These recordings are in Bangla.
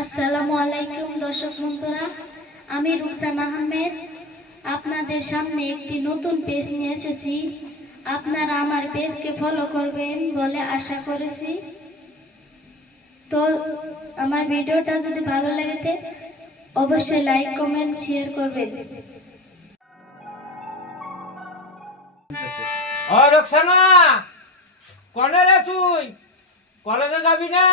আসসালামু আলাইকুম দর্শক বন্ধুরা, আমি রুকসান আহমেদ। আপনাদের সামনে একটি নতুন পেজ নিয়ে এসেছি। আপনারা আমার পেজকে ফলো করবেন বলে আশা করেছি। তো আমার ভিডিওটা যদি ভালো লাগে অবশ্যই লাইক কমেন্ট শেয়ার করবেন। ও রোকসানা! কনে রে তুই? কলেজে যাবি না?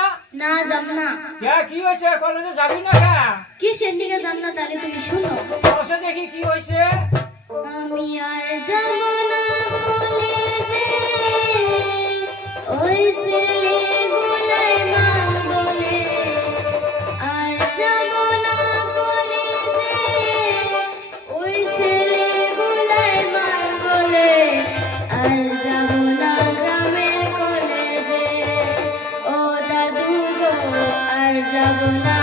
না যাব না। কে কি হয়েছে? কলেজে যাবি না কে? কি শেষিকে যাব না তাহলে তুমি শুনো। বসে দেখি কি হয়েছে। আমি আর যাব না কলেজে। ওই লাগো না